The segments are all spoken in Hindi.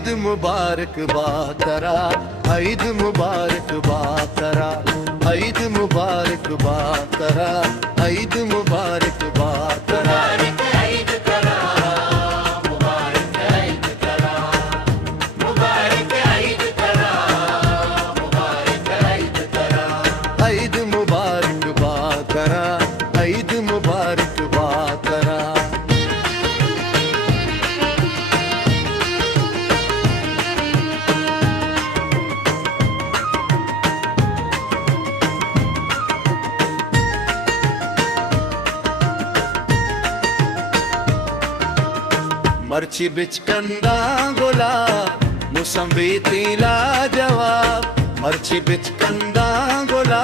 ईद मुबारक बातरा, ईद मुबारक बातरा, ईद मुबारक बातरा, ईद मुबारक बातरा। ईद मुबारक बातरा, ईद मुबारक बातरा। मर्ची बिच कंदा गोला मुसंबी तीला जवाब, मर्ची बिच कंदा गोला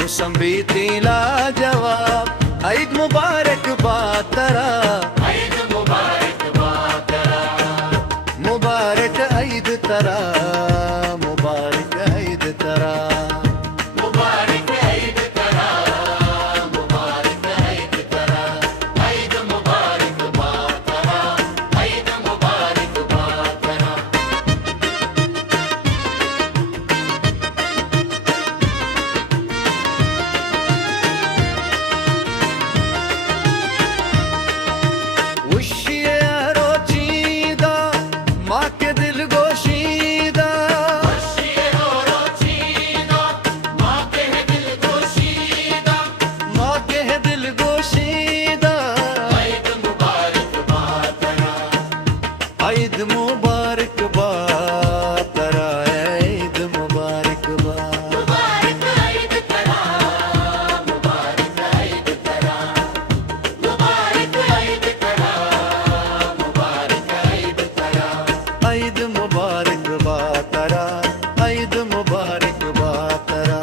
मुसंबी तीला जवाब। ईद मुबारक बातरा, ईद मुबारक बातरा, मुबारक ईद तरा, मुबारक ईद तरा, मुबारक ईद तरा, मुबारक ईद तरा। ईद मुबारक बातरा, ईद मुबारक बातरा। वशिए रोचीदा माँ के दिल गोशीदा, वशिए रोचीदा माँ के दिल गोशीदा, माँ के दिल गोशीदा। ईद मुबारक बातरा, ईद मुबारक बातरा, ईद मुबारक बातरा। मुबारक ईद तरा, मुबारक ईद तरा, मुबारक ईद तरा, मुबारक ईद तरा। ईद मुबारक बातरा, ईद मुबारक बातरा।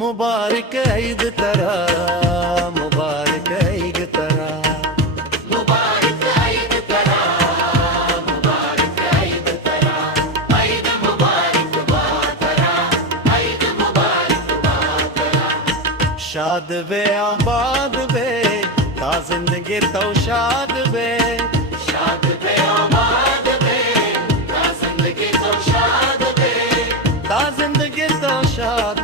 मुबारक ईद तरा, मुबारक ईद तरा, मुबारक ईद तरा, मुबारक ईद तरा। ईद मुबारक बातरा, ईद मुबारक बातरा। शाद बे आबाद बे ता जिंदगी तो शाद बे, शाद बे आबाद बे ता जिंदगी तो शाद बे, ता जिंदगी तो शाद